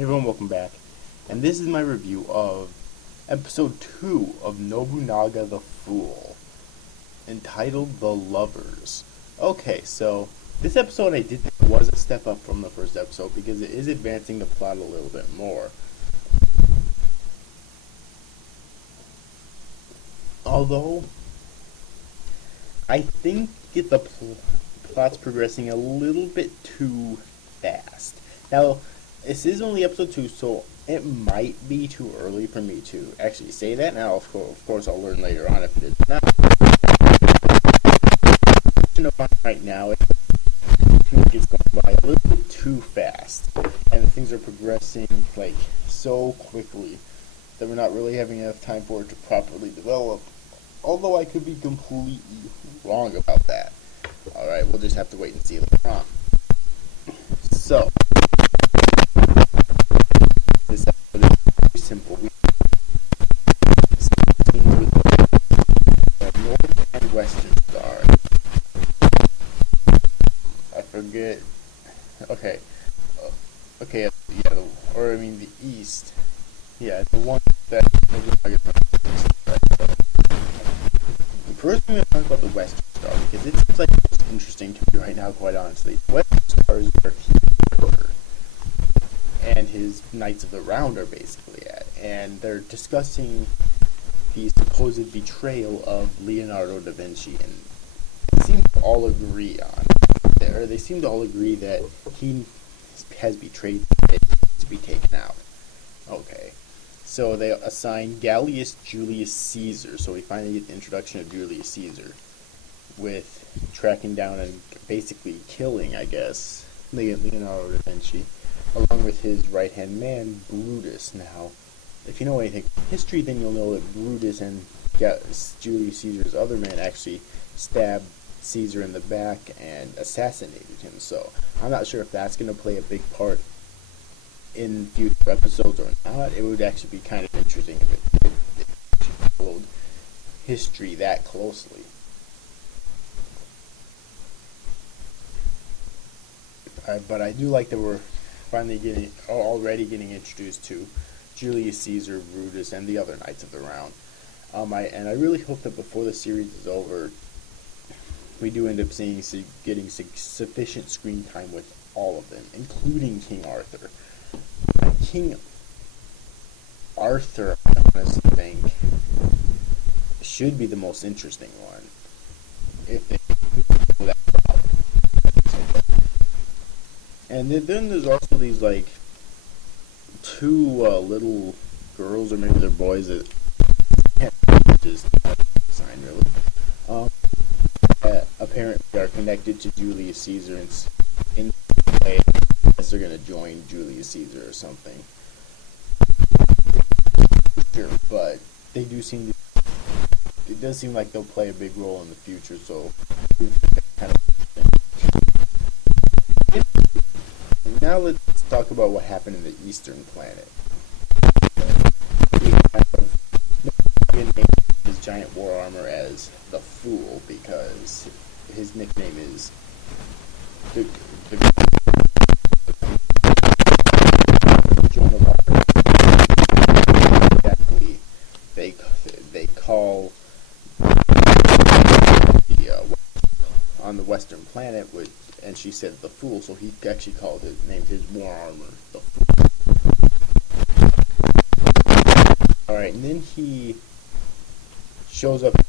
Hey everyone, welcome back. And this is my review of episode 2 of Nobunaga the Fool, entitled The Lovers. Okay, so this episode I did think was a step up from the first episode because it is advancing the plot a little bit more. Although, I think the plot's progressing a little bit too fast. Now, this is only episode 2, so it might be too early for me to actually say that. Now, of course, I'll learn later on if it is not. Right now, it feels like it's going by a little bit too fast, and things are progressing like so quickly that we're not really having enough time for it to properly develop. Although I could be completely wrong about that. Alright, we'll just have to wait and see later on. So, this episode is very simple. We have scenes with the North and Western Star. I forget. Okay. The East. Yeah, the one that First, we're going to talk about the Western Star, because it seems like the most interesting to me right now, quite honestly. The Western Star is where he and his Knights of the Round are basically at, and they're discussing the supposed betrayal of Leonardo da Vinci, and they seem to all agree that he has betrayed it to be taken out. Okay. So they assign Gallius Julius Caesar, so we finally get the introduction of Julius Caesar, with tracking down and basically killing, I guess, Leonardo da Vinci, along with his right-hand man, Brutus. Now, if you know anything from history, then you'll know that Brutus and Julius Caesar's other man actually stabbed Caesar in the back and assassinated him, so I'm not sure if that's going to play a big part in future episodes or not. It would actually be kind of interesting if it followed history that closely. But I do like that we're already getting introduced to Julius Caesar, Brutus, and the other Knights of the Round. I really hope that before the series is over, we do end up getting sufficient screen time with all of them, including King Arthur. King Arthur, I honestly think, should be the most interesting one, if they know that problem. And then there's also these, like, two little girls, or maybe they're boys, that can't just sign, really, that apparently are connected to Julius Caesar in some way. They're going to join Julius Caesar or something. Sure, but they do seem to. It does seem like they'll play a big role in the future, so kind of. And now let's talk about what happened in the Eastern Planet. We have his giant war armor as the Fool because his nickname is the They call on the Western Planet, and she said the Fool, so he actually named his war armor the Fool. Alright, and then he shows up his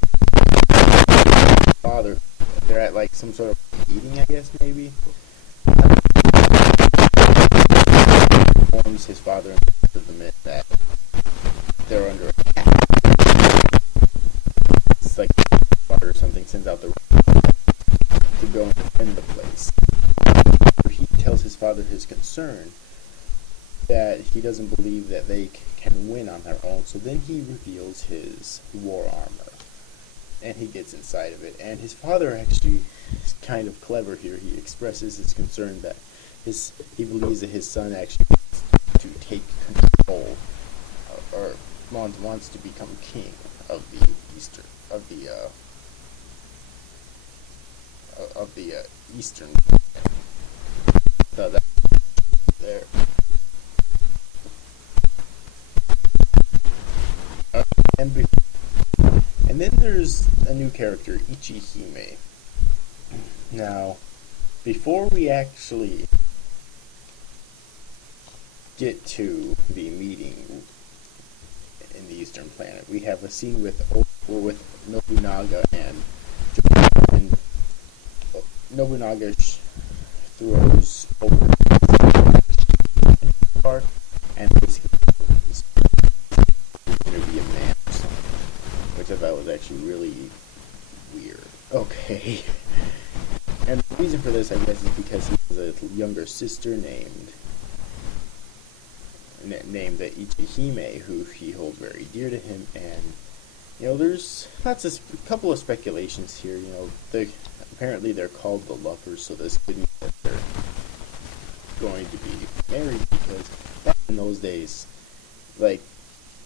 father. They're at like some sort of meeting, I guess, maybe. Informs his father and admit that they're under attack. It's like water or something sends out the to go and defend the place. He tells his father his concern that he doesn't believe that they can win on their own. So then he reveals his war armor, and he gets inside of it. And his father actually is kind of clever here. He expresses his concern that he believes that his son actually wants to take control, or wants to become king of the Eastern Eastern. So that's there. there's a new character, Ichihime. Now, before we actually get to the meeting in the Eastern Planet, we have a scene with Nobunaga and Nobunaga throws over car and basically he's going to be a man or something, which I thought was actually really weird. Okay. And the reason for this, I guess, is because he has a younger sister named the Ichihime, who he holds very dear to him, and there's a couple of speculations here. Apparently they're called the lovers, so this could mean that they're going to be married, because back in those days, like,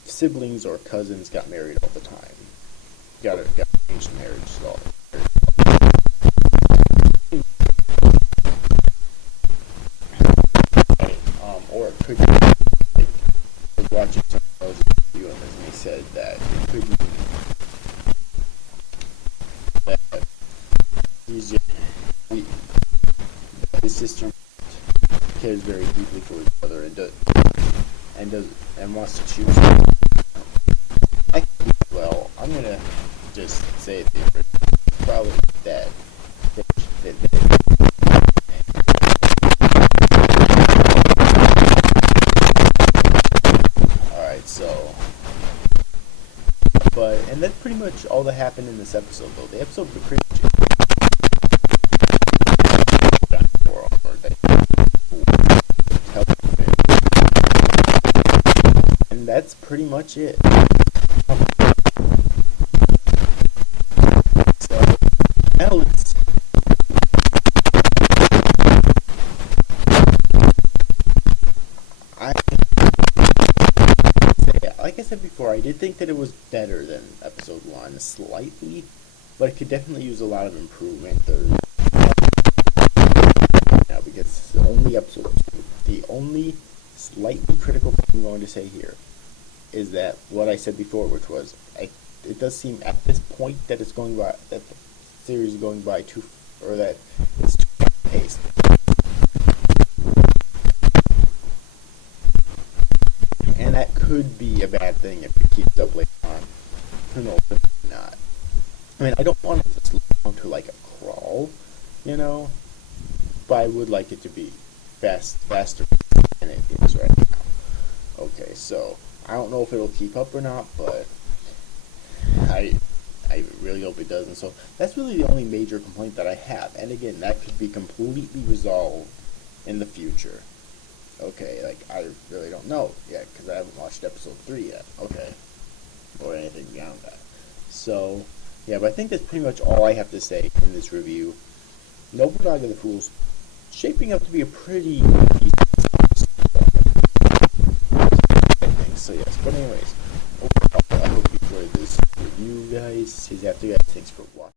siblings or cousins got married all the time. Got arranged marriages all the time. Or it could be, like, I was watching someone else's video on this, and they said that it could mean that his sister cares very deeply for his brother and wants to choose. Well, I'm gonna just say it there, probably that. And that's pretty much all that happened in this episode, though. The episode was pretty much and that's pretty much it. So now let's like I said before, I did think that it was better than episode 1, slightly, but it could definitely use a lot of improvement. Now, because the only slightly critical thing I'm going to say here is that what I said before, which was, it does seem at this point that it's going by, that the series is going by that it's too fast paced. And that could be a bad thing if it keeps up later on. Who knows if it's not. I mean, I don't want it to slow down to like a crawl, but I would like it to be faster than it is right now. Okay, so I don't know if it'll keep up or not, but I really hope it doesn't. So that's really the only major complaint that I have. And again, that could be completely resolved in the future. Okay, like, I really don't know yet, because I haven't watched episode 3 yet. Okay. Or anything beyond that. So, yeah, but I think that's pretty much all I have to say in this review. Nobunaga the Fool's shaping up to be a pretty decent thing. So, yes. But anyways, overall, I hope you enjoyed this review, guys. After guys, thanks for watching.